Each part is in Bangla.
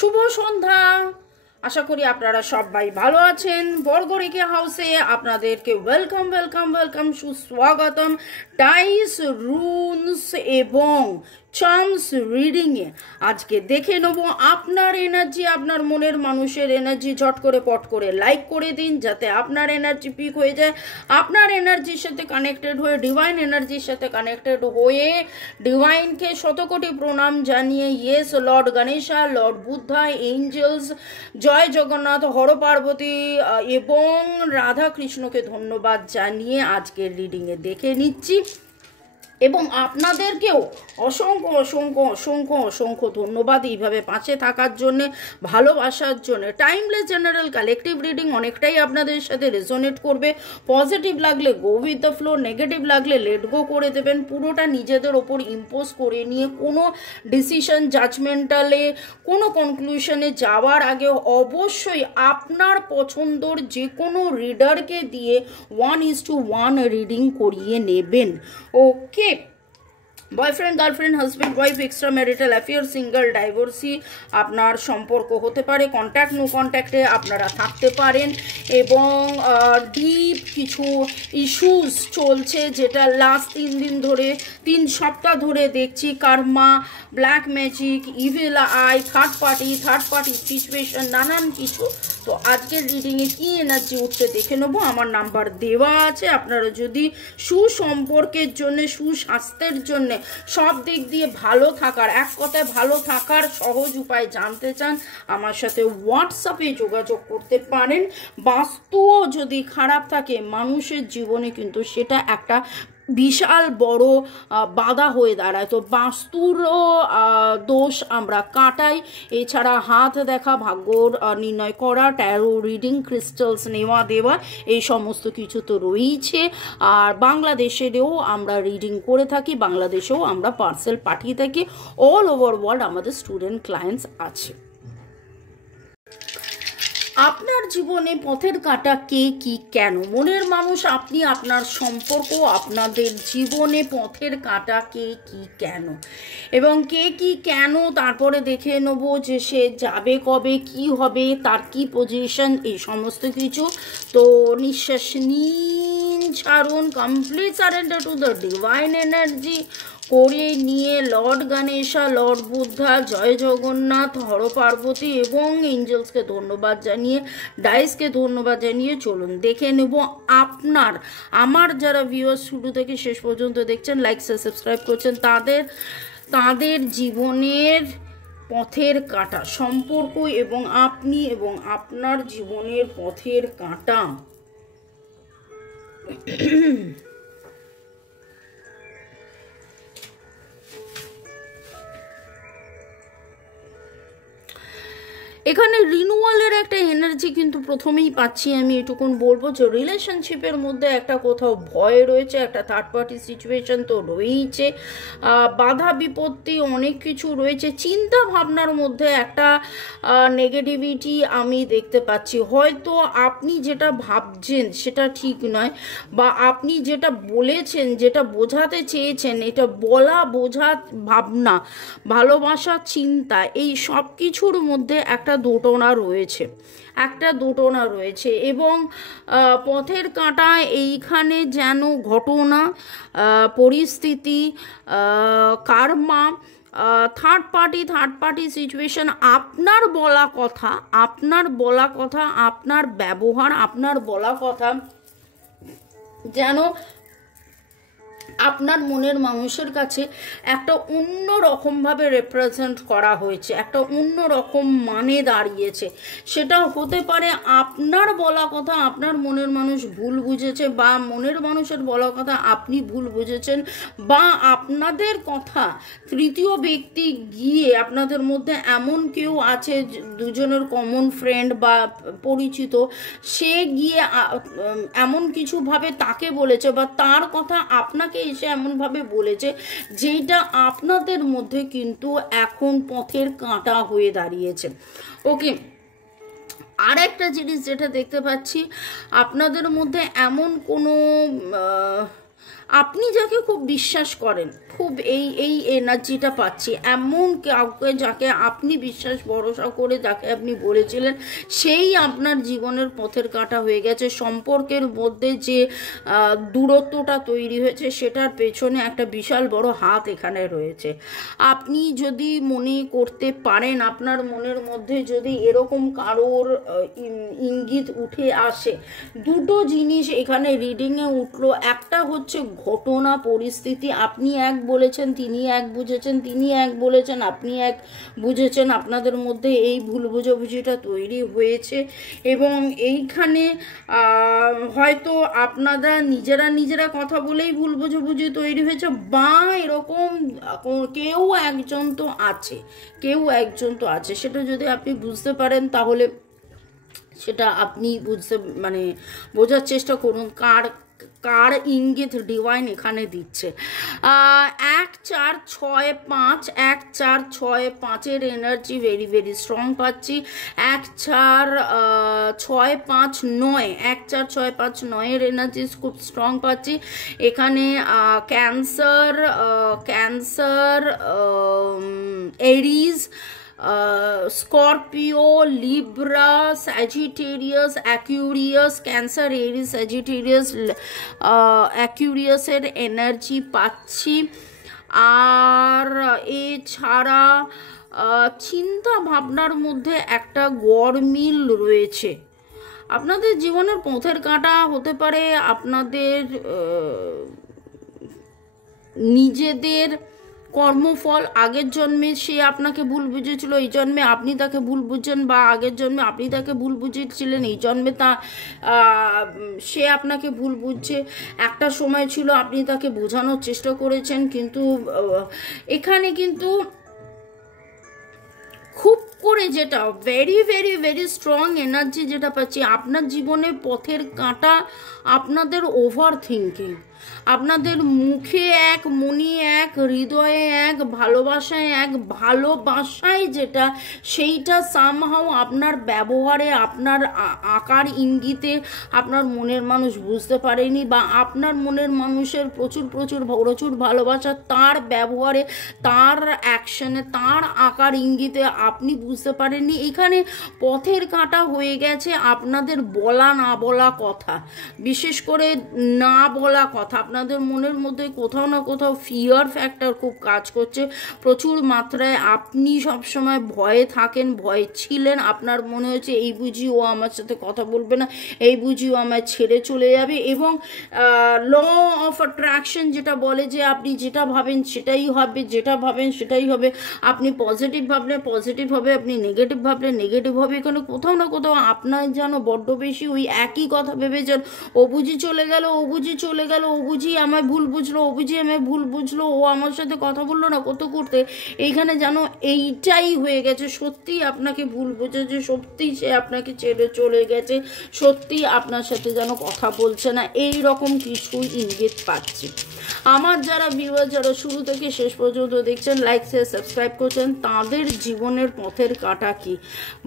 শুভ সন্ধ্যা। আশা করি আপনারা সবাই ভালো আছেন। বর্গরিকে হাউসে আপনাদেরকে ওয়েলকাম ওয়েলকাম ওয়েলকাম, সুস্বাগতম। ডাইস, রুনস এবং চার্মস রিডিংয়ে আজকে দেখে নেব আপনার এনার্জি, আপনার মনের মানুষের এনার্জি। ঝট করে পট করে লাইক করে দিন যাতে আপনার এনার্জি পিক হয়ে যায়। আপনার এনার্জির সাথে কানেক্টেড হয়ে, ডিভাইন এনার্জির সাথে কানেক্টেড হয়ে ডিভাইনকে শতকোটি প্রণাম জানিয়ে, yes lord Ganesha, lord Buddha, angels, জয় জগন্নাথ, হর পার্বতী এবং রাধা কৃষ্ণকে ধন্যবাদ জানিয়ে আজকের রিডিংয়ে দেখে নিচ্ছি। এবং আপনাদেরকেও অসংখ্য অসংখ্য অসংখ্য অসংখ্য ধন্যবাদ এইভাবে পাশে থাকার জন্যে, ভালোবাসার জন্যে। টাইমলেস জেনারেল কালেকটিভ রিডিং অনেকটাই আপনাদের সাথে রেজোনেট করবে। পজিটিভ লাগলে go with the flow, negative লাগলে লেট গো করে দেবেন। পুরোটা নিজেদের ওপর ইম্পোজ করে নিয়ে কোনো ডিসিশন, জাজমেন্টালে, কোনো কনক্লুশনে যাওয়ার আগে অবশ্যই আপনার পছন্দর যে কোনো রিডারকে দিয়ে 1:1 রিডিং করিয়ে নেবেন। Okay, boyfriend, girlfriend, husband, wife, extra marital affair, single, divorcee আপনার সম্পর্ক হতে পারে। কন্ট্যাক্ট, নো কন্ট্যাক্টে আপনারা থাকতে পারেন। এবং ডিপ কিছু ইস্যুস চলছে যেটা লাস্ট 3 দিন ধরে, 3 সপ্তাহ ধরে দেখছি। Karma, black magic, evil eye, third party situation, নানান কিছু। তো আজকের রিডিংয়ে কি এনার্জি উঠতে দেখে নেবো। আমার নাম্বার দেওয়া আছে। আপনারা যদি সুসম্পর্কের জন্য, সুস্বাস্থ্যের জন্য, সব দিক দিয়ে ভালো থাকার, এক কথায় ভালো থাকার সহজ উপায় জানতে চান, আমার সাথে হোয়াটসঅ্যাপে যোগাযোগ করতে পারেন। বাস্তুও যদি খারাপ থাকে মানুষের জীবনে, কিন্তু সেটা একটা বিশাল বড় বাধা হয়ে দাঁড়ায়। তো বাস্তুরও দোষ আমরা কাটাই। এছাড়া হাত দেখা, ভাগ্যর নির্ণয় করা, ট্যারো রিডিং, ক্রিস্টালস নেওয়া দেওয়া, এই সমস্ত কিছু তো রয়েছে। আর বাংলাদেশেরও আমরা রিডিং করে থাকি, বাংলাদেশেও আমরা পার্সেল পাঠিয়ে থাকি। অল ওভার ওয়ার্ল্ড আমাদের স্টুডেন্ট ক্লায়েন্টস আছে। আপনার জীবনে পথের কাঁটা কে, কি, কেন? মনের মানুষ আপনি, আপনার সম্পর্ক, আপনাদের জীবনে পথের কাঁটা কে, কি, কেন, এবং কে, কি, কেন। তারপরে দেখে নেব যে সে যাবে কবে, কি হবে, তার কি পজিশন, এই সমস্ত কিছু। তো নিঃশ্বাস নিন, ছাড়ুন, complete surrender to the divine energy করে নিয়ে লর্ড গণেশা, লর্ড বুদ্ধা, জয় জগন্নাথ, হর পার্বতী এবং এঞ্জেলসকে ধন্যবাদ জানিয়ে, ডাইসকে ধন্যবাদ জানিয়ে চলুন দেখে নেব আপনার, আমার যারা ভিউয়ার্স শুরু থেকে শেষ পর্যন্ত দেখছেন, লাইক সাবস্ক্রাইব করছেন, তাদের জীবনের পথের কাঁটা, সম্পর্ক এবং আপনি এবং আপনার জীবনের পথের কাঁটা। এখানে রিনুয়ালের একটা এনার্জি কিন্তু প্রথমেই পাচ্ছি। আমি এটুকুন বলবো যে রিলেশনশিপের মধ্যে একটা কোথাও ভয় রয়েছে, একটা থার্ড পার্টি সিচুয়েশন তো রয়েইছে, বাধা বিপত্তি অনেক কিছু রয়েছে, চিন্তা ভাবনার মধ্যে একটা নেগেটিভিটি আমি দেখতে পাচ্ছি। হয়তো আপনি যেটা ভাবছেন সেটা ঠিক নয়, বা আপনি যেটা বলেছেন, যেটা বোঝাতে চেয়েছেন, এটা বলা, বোঝা, ভাবনা, ভালোবাসা, চিন্তা, এই সব কিছুর মধ্যে একটা দোটনা রয়েছে। এবং পথের কাঁটা এইখানে যেন ঘটনা, পরিস্থিতি, কার্মা, থার্ড পার্টি সিচুয়েশন, আপনার বলা কথা, আপনার ব্যবহার, আপনার বলা কথা যেন আপনার মনের মানুষের কাছে একটা অন্য রকমভাবে রিপ্রেজেন্ট করা হয়েছে, একটা অন্য রকম মানে দাঁড়িয়েছে। সেটা হতে পারে আপনার বলা কথা আপনার মনের মানুষ ভুল বুঝেছে, বা মনের মানুষের বলা কথা আপনি ভুল বুঝেছেন, বা আপনাদের কথা তৃতীয় ব্যক্তি গিয়ে, আপনাদের মধ্যে এমন কেউ আছে, দুজনের কমন ফ্রেন্ড বা পরিচিত, সে গিয়ে এমন কিছুভাবে তাকে বলেছে, বা তার কথা আপনাকে এসে এমনভাবে বলেছে যেটা আপনাদের মধ্যে কিন্তু এখন পথের কাঁটা হয়ে দাঁড়িয়েছে। ওকে, আর একটা জিনিস যেটা দেখতে পাচ্ছি, আপনাদের মধ্যে এমন কোনো আপনি যাকে খুব বিশ্বাস করেন, খুব এই এনার্জিটা পাচ্ছি, এমন কাউকে যাকে আপনি বিশ্বাস ভরসা করে যাকে আপনি বলেছিলেন, সেই আপনার জীবনের পথের কাঁটা হয়ে গেছে। সম্পর্কের মধ্যে যে দূরত্বটা তৈরি হয়েছে সেটার পেছনে একটা বিশাল বড় হাত এখানে রয়েছে। আপনি যদি মনে করতে পারেন, আপনার মনের মধ্যে যদি এরকম কারোর ইঙ্গিত উঠে আসে, দুটো জিনিস এখানে রিডিংয়ে উঠলো। একটা হচ্ছে ঘটনা পরিস্থিতি, আপনি এক বলেছেন, তিনি এক বুঝেছেন, তিনি এক বলেছেন, আপনি এক বুঝেছেন, আপনাদের মধ্যে এই ভুল বোঝাবুঝিটা তৈরি হয়েছে। এবং এইখানে হয়তো আপনারা নিজেরা কথা বলেই ভুল বোঝাবুঝি তৈরি হয়েছে, বা এরকম কেউ একজন তো আছে, সেটা যদি আপনি বুঝতে পারেন তাহলে সেটা আপনি বোঝার চেষ্টা করুন কার ইঙ্গিত ডিভাইন এখানে দিচ্ছে। 1 4 6 5 1 4 6 5-এর এনার্জি ভেরি ভেরি স্ট্রং পাচ্ছি। 1 4 6 5 9 1 4 6 5 9-এর এনার্জি খুব স্ট্রং পাচ্ছি এখানে। Cancer, Aries, Scorpio, Libra, Sagittarius, Aquarius, Cancer, Aries, Sagittarius, অ্যাকুরিয়াসের এনার্জি পাচ্ছি। আর এছাড়া চিন্তা ভাবনার মধ্যে একটা গরমিল রয়েছে। আপনাদের জীবনের পথের কাঁটা হতে পারে আপনাদের নিজেদের কর্মফল। আগের জন্মে সে আপনাকে ভুল বুঝেছিল, এই জন্মে আপনি তাকে ভুল বুঝছেন, বা আগের জন্মে আপনি তাকে ভুল বুঝেছিলেন, এই জন্মে সে আপনাকে ভুল বুঝছে। একটা সময় ছিল আপনি তাকে বোঝানোর চেষ্টা করেছেন, কিন্তু এখানে কিন্তু খুব করে যেটা very very very strong energy যেটা পাচ্ছি, আপনার জীবনের পথের কাঁটা আপনাদের ওভার থিঙ্কিং। আপনাদের মুখে এক, মনে এক, হৃদয়ে এক, ভালোবাসায় যেটা, সেইটা সামহাও আপনার ব্যবহারে, আপনার আকার ইঙ্গিতে আপনার মনের মানুষ বুঝতে পারেনি, বা আপনার মনের মানুষের প্রচুর ভালোবাসা তার ব্যবহারে, তার অ্যাকশনে, তার আকার ইঙ্গিতে আপনি বুঝতে পারেননি। এখানে পথের কাঁটা হয়ে গেছে আপনাদের বলা না বলা কথা, বিশেষ করে না বলা কথা। আপনাদের মনের মধ্যে কোথাও না কোথাও ফিয়ার ফ্যাক্টর খুব কাজ করছে প্রচুর মাত্রায়। আপনি সবসময় ভয়ে থাকেন, ভয়ে ছিলেন। আপনার মনে হচ্ছে এই বুঝি ও আমার সাথে কথা বলবে না, এই বুঝি ও আমায় ছেড়ে চলে যাবে। এবং ল অফ অ্যাট্রাকশন যেটা বলে যে আপনি যেটা ভাবেন সেটাই হবে, যেটা ভাবেন সেটাই হবে। আপনি পজিটিভ ভাবলে পজিটিভ হবে, আপনি নেগেটিভ ভাবলে নেগেটিভ হবে। এখানে কোথাও না কোথাও আপনার যেন বড্ড বেশি ওই একই কথা ভেবেছেন, ও বুঝি চলে গেল, ও বুঝি আমায় ভুল বুঝলো, ও বুঝি আমায় ভুল বুঝলো, ও আমার সাথে কথা বললো না কত করতে। এইখানে যেন এইটাই হয়ে গেছে, সত্যি আপনাকে ভুল বুঝেছে, সত্যি সে আপনাকে ছেড়ে চলে গেছে, সত্যি আপনার সাথে যেন কথা বলছে না, এই রকম কিছু ইঙ্গিত পাচ্ছি। আমার যারা ভিউয়ার, যারা শুরু থেকে শেষ পর্যন্ত দেখছেন, লাইক শেয়ার সাবস্ক্রাইব করছেন, তাদের জীবনের পথের কাঁটা কি,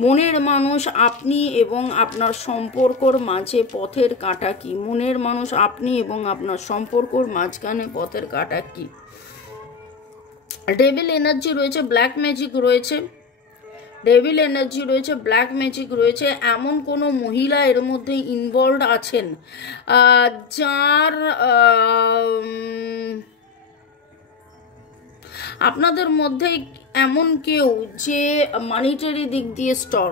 মনের মানুষ আপনি এবং আপনার সম্পর্কর মাঝে পথের কাঁটা কি, মনের মানুষ আপনি এবং আপনার সম্পর্কর মাঝখানে পথের কাঁটা কি। ডেভিল এনার্জি রয়েছে, ব্ল্যাক ম্যাজিক রয়েছে, ডেভিল এনার্জি রয়েছে, ব্ল্যাক ম্যাজিক রয়েছে। এমন কোনো মহিলা এর মধ্যে ইনভলভড আছেন যার আপনাদের মধ্যে এমন কেউ যে মানিটারি দিক দিয়ে স্ট্রং,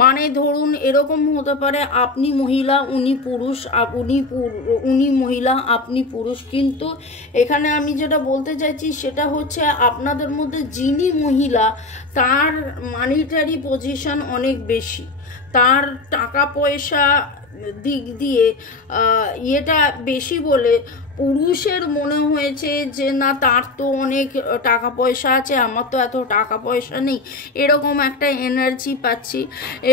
মানে ধরুন এরকম হতে পারে আপনি মহিলা, উনি পুরুষ, উনি মহিলা, আপনি পুরুষ। কিন্তু এখানে আমি যেটা বলতে চাইছি সেটা হচ্ছে আপনাদের মধ্যে যিনি মহিলা তার মানিটারি পজিশন অনেক বেশি, তার টাকা পয়সা দিক দিয়ে এটা বেশি বলে পুরুষের মনে হয়েছে যে না তার তো অনেক টাকা পয়সা আছে, আমার তো এত টাকা পয়সা নেই, এরকম একটা এনার্জি পাচ্ছি।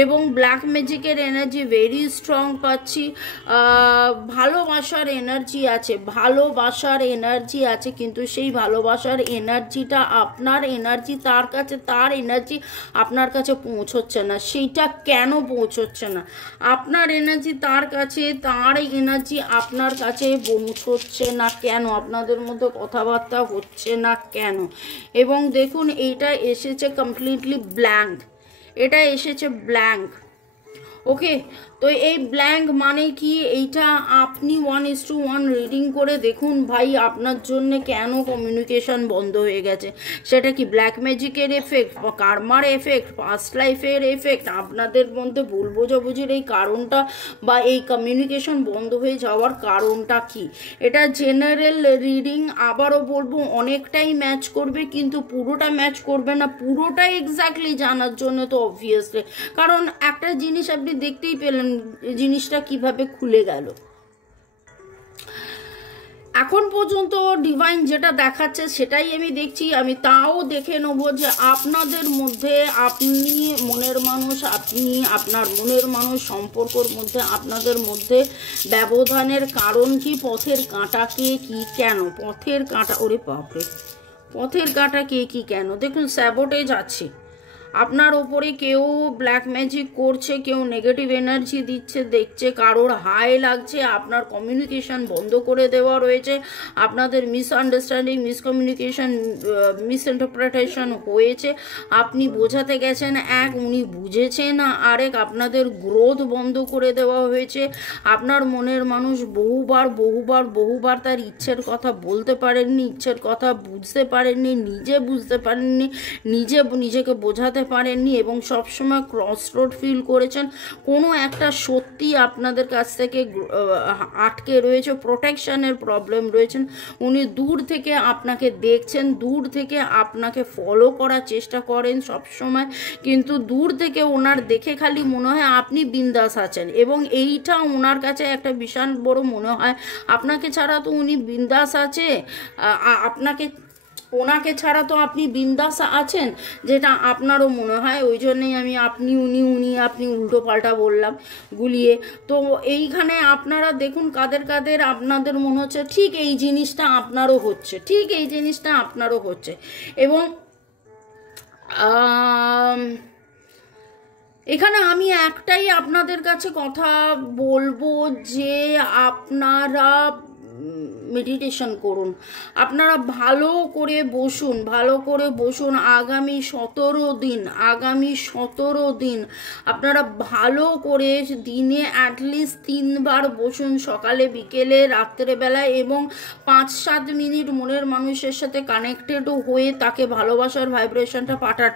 এবং ব্ল্যাক ম্যাজিকের এনার্জি ভেরি স্ট্রং পাচ্ছি। ভালোবাসার এনার্জি আছে, কিন্তু সেই ভালোবাসার এনার্জিটা আপনার এনার্জি তার কাছে, তার এনার্জি আপনার কাছে পৌঁছচ্ছে না। সেইটা কেন পৌঁছচ্ছে না? আপনার এনার্জি তার কাছে, তার এনার্জি আপনার কাছে পৌঁছচ্ছে হচ্ছে না কেন, আপনাদের মধ্যে কথাবার্তা হচ্ছে না কেন। এবং দেখুন এইটা এসেছে কমপ্লিটলি ব্ল্যাঙ্ক, এটা এসেছে ব্ল্যাঙ্ক। ওকে, তো এই ব্ল্যাঙ্ক মানে কি, এইটা আপনি 1:1 রিডিং করে দেখুন ভাই আপনার জন্য কেন কমিউনিকেশন বন্ধ হয়ে গেছে। সেটা কি ব্ল্যাক ম্যাজিকের এফেক্ট, কার্মার এফেক্ট, পাস্ট লাইফের এফেক্ট, আপনাদের মধ্যে ভুল বোঝাবুঝির এই কারণটা বা এই কমিউনিকেশন বন্ধ হয়ে যাওয়ার কারণটা কি। এটা জেনারেল রিডিং, আবারও বলবো অনেকটাই ম্যাচ করবে কিন্তু পুরোটা ম্যাচ করবে না। পুরোটা এক্স্যাক্টলি জানার জন্য তো অবভিয়াসলি, কারণ একটা জিনিস আপনি দেখতেই পেলেন জিনিসটা কিভাবে খুলে গেল। এখন পর্যন্ত ডিভাইন যেটা দেখাচ্ছে সেটাই আমি দেখছি, আমি তাও দেখে নেব যে আপনাদের মধ্যে, আপনি মনের মানুষ, আপনি আপনার মনের মানুষ সম্পর্কর মধ্যে আপনাদের মধ্যে ব্যবধানের কারণ কি, পথের কাঁটা কে কি কেন, পথের কাঁটা, ওরে বাপরে, পথের কাঁটা কে কি কেন। দেখুন স্যাবোটেজ আছে আপনার ওপরে, কেউ ব্ল্যাক ম্যাজিক করছে, কেউ নেগেটিভ এনার্জি দিচ্ছে, দেখছে, কারোর হাই লাগছে, আপনার কমিউনিকেশন বন্ধ করে দেওয়া রয়েছে, আপনাদের মিসআন্ডারস্ট্যান্ডিং, মিসকমিউনিকেশন, মিসইন্টারপ্রিটেশন হয়েছে, আপনি বোঝাতে গেছেন এক, উনি বুঝেছেন আরেক, আপনাদের গ্রোথ বন্ধ করে দেওয়া হয়েছে। আপনার মনের মানুষ বহুবার বহুবার বহুবার তার ইচ্ছের কথা বলতে পারেননি, ইচ্ছের কথা বুঝতে পারেননি, নিজে বুঝতে পারেননি, নিজেকে বোঝাতে পারেননি এবং সবসময় ক্রস রোড ফিল করেছেন। কোনো একটা সত্যি আপনাদের কাছ থেকে আটকে রয়েছে, প্রোটেকশনের প্রবলেম রয়েছেন। উনি দূর থেকে আপনাকে দেখছেন, দূর থেকে আপনাকে ফলো করার চেষ্টা করেন সবসময়, কিন্তু দূর থেকে ওনার দেখে খালি মনে হয় আপনি বিন্দাস আছেন এবং এইটা ওনার কাছে একটা বিশাল বড় মনে হয়। আপনাকে ছাড়া তো উনি বিন্দাস আছে, ওনাকে ছাড়া তো আপনি বিন্দাস আছেন, যেটা আপনারও মনে হয়। ওই জন্যই আমি আপনি উনি আপনি উল্টো পাল্টা বললাম গুলিয়ে। তো এইখানে আপনারা দেখুন কাদের কাদের আপনাদের মনে হচ্ছে ঠিক এই জিনিসটা আপনারও হচ্ছে, ঠিক এই জিনিসটা আপনারও হচ্ছে। এবং এখানে আমি একটাই আপনাদের কাছে কথা বলবো যে আপনারা মেডিটেশন করুন, আপনারা ভালো করে বসুন। আগামী 17 দিন আপনারা ভালো করে দিনে অ্যাটলিস্ট 3 বার বসুন, সকালে বিকেলে রাত্রেবেলায়, এবং 5-7 মিনিট মনের মানুষের সাথে কানেক্টেড হয়ে তাকে ভালোবাসার ভাইব্রেশনটা পাঠান।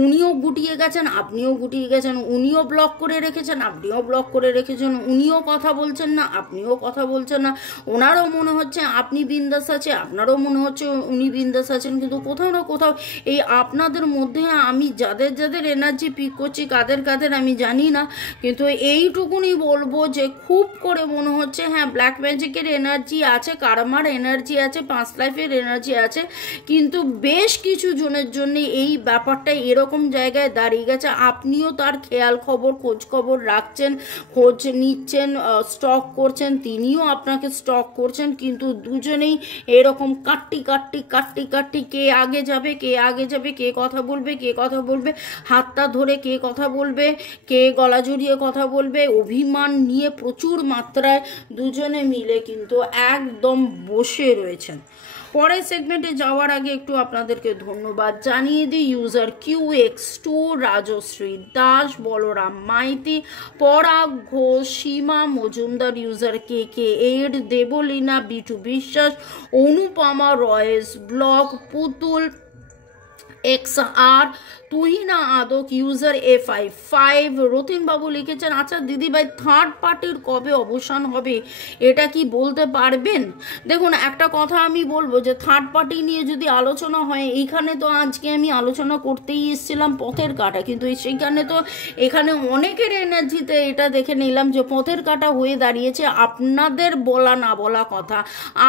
উনিও গুটিয়ে গেছেন, আপনিও গুটিয়ে গেছেন, উনিও ব্লক করে রেখেছেন, আপনিও ব্লক করে রেখেছেন, উনিও কথা বলছেন না, আপনিও কথা বলছেন না, ওনারও মনে হচ্ছে আপনি বিন্দাস আছে, আপনারও মনে হচ্ছে উনি বিন্দাস আছেন, কিন্তু কোথাও না কোথাও এই আপনাদের মধ্যে আমি যাদের এনার্জি পিক করছি কাদের আমি জানি না, কিন্তু এইটুকুনি বলবো যে খুব করে মনে হচ্ছে হ্যাঁ ব্ল্যাক ম্যাজিকের এনার্জি আছে, কার্মার এনার্জি আছে, পাস্ট লাইফের এনার্জি আছে, কিন্তু বেশ কিছু জনের জন্য এই ব্যাপারটা এরকম জায়গায় দাঁড়িয়ে গেছে। আপনিও তার খেয়াল খবর খোঁজ খবর রাখছেন, খোঁজ নিচ্ছেন, স্টক করছেন, তিনিও আপনাকে স্টক করছেন, কিন্তু দুজনেই এরকম কাট্টি কে আগে যাবে, কে কথা বলবে, হাতটা ধরে কে কথা বলবে, কে গলা জড়িয়ে কথা বলবে, অভিমান নিয়ে প্রচুর মাত্রায় দুজনে মিলে কিন্তু একদম বসে রয়েছেন। পরের সেগমেন্টে যাওয়ার আগে একটু আপনাদেরকে ধন্যবাদ জানিয়ে দিই। User QX2, Rajashree Das, Balaram Maity, Parag Ghosh, Seema Majumdar, user KK8, Debalina, Bitu Biswas, Anupama Roy's blog, Putul XR, Tuhina Adak, user A55, Ratin babu লিখেছেন আচ্ছা দিদিভাই থার্ড পার্টির কবে অবসান হবে এটা কি বলতে পারবেন? দেখুন একটা কথা আমি বলবো যে থার্ড পার্টি নিয়ে যদি আলোচনা হয়, এইখানে তো আজকে আমি আলোচনা করতেই এসেছিলাম পথের কাটা, কিন্তু সেইখানে তো এখানে অনেকের এনার্জিতে এটা দেখে নিলাম যে পথের কাটা হয়ে দাঁড়িয়েছে আপনাদের বলা না বলা কথা,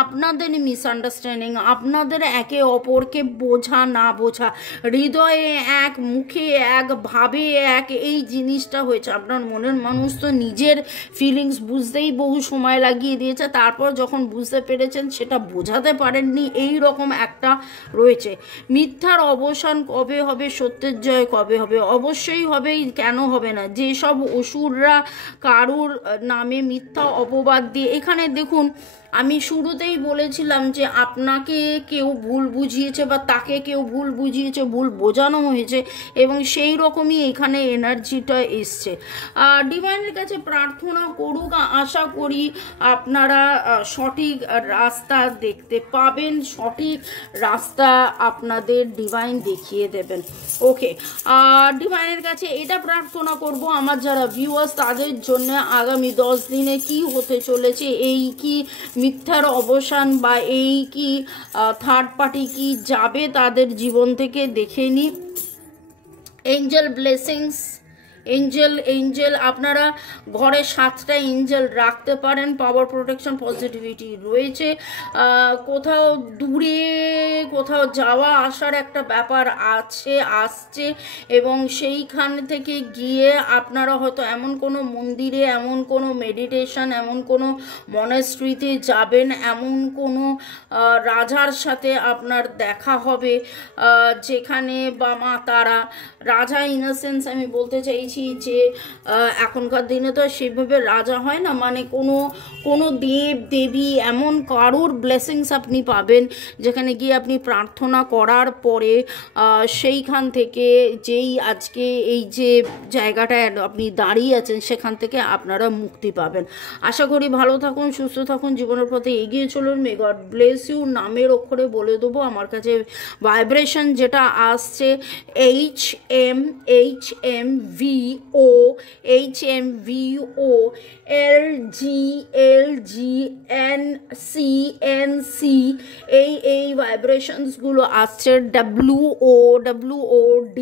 আপনাদের মিসআন্ডারস্ট্যান্ডিং, আপনাদের একে অপরকে বোঝা না বোঝা, হৃদয়ে এক, মুখে এক, ভাবে এক, এই জিনিসটা হয়েছে। আপনার মনের মানুষ তো নিজের ফিলিংস বুঝতেই বহু সময় লাগিয়ে দিয়েছে, তারপর যখন বুঝতে পেরেছেন সেটা বোঝাতে পারেননি, এই রকম একটা রয়েছে। মিথ্যার অবসান কবে হবে, সত্যের জয় কবে হবে? অবশ্যই হবে, কেন হবে না? যেসব অসুররা কারুর নামে মিথ্যা অপবাদ দিয়ে, এখানে দেখুন আমি শুরুতেই বলেছিলাম যে আপনাকে কেউ ভুল বুঝিয়েছে বা তাকে কেউ ভুল বুঝিয়েছে, ভুল বোঝানো হয়েছে, এবং সেই রকমই এখানে এনার্জিটা এসছে। ডিভাইনের কাছে প্রার্থনা করুক, আশা করি আপনারা সঠিক রাস্তা দেখতে পাবেন, সঠিক রাস্তা আপনাদের ডিভাইন দেখিয়ে দেবেন। ওকে, ডিভাইনের কাছে এটা প্রার্থনা করব আমার যারা ভিউয়ার্স তাদের জন্য আগামী 10 দিনে কি হতে চলেছে, এই কি মিথ্যার অবসান বা এই কি থার্ড পার্টি কি যাবে তাদের জীবন থেকে, দেখে নি। এঞ্জেল ব্লেসিংস, এঞ্জেল আপনারা ঘরে 7টা এঞ্জেল রাখতে পারেন। পাওয়ার, প্রোটেকশন, পজিটিভিটি রয়েছে। কোথাও দূরে কোথাও যাওয়া আসার একটা ব্যাপার আসছে, এবং সেইখান থেকে গিয়ে আপনারা হয়তো এমন কোনো মন্দিরে, এমন কোনো মেডিটেশন, এমন কোনো মনাস্ট্রিতে যাবেন, এমন কোনো রাজার সাথে আপনার দেখা হবে যেখানে বা মা তারা, রাজা ইনোসেন্স আমি বলতে চাইছি যে এখনকার দিনে তো সেভাবে রাজা হয় না, মানে কোনো দেব দেবী এমন কারোর ব্লেসিংস আপনি পাবেন যেখানে গিয়ে আপনি প্রার্থনা করার পরে সেইখান থেকে যেই আজকে এই যে জায়গাটায় আপনি দাঁড়িয়ে আছেন সেখান থেকে আপনারা মুক্তি পাবেন। আশা করি ভালো থাকুন, সুস্থ থাকুন, জীবনের পথে এগিয়ে চলুন। May God bless you. নামের অক্ষরে বলে দেবো, আমার কাছে ভাইব্রেশন যেটা আসছে HMVO, LGNC, এই ভাইব্রেশনসগুলো আসছে WOD।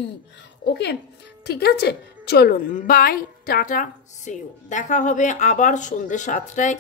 ওকে, ঠিক আছে, চলুন, বাই, টাটা, সি ইউ। দেখা হবে আবার সন্ধ্যে 7টায়।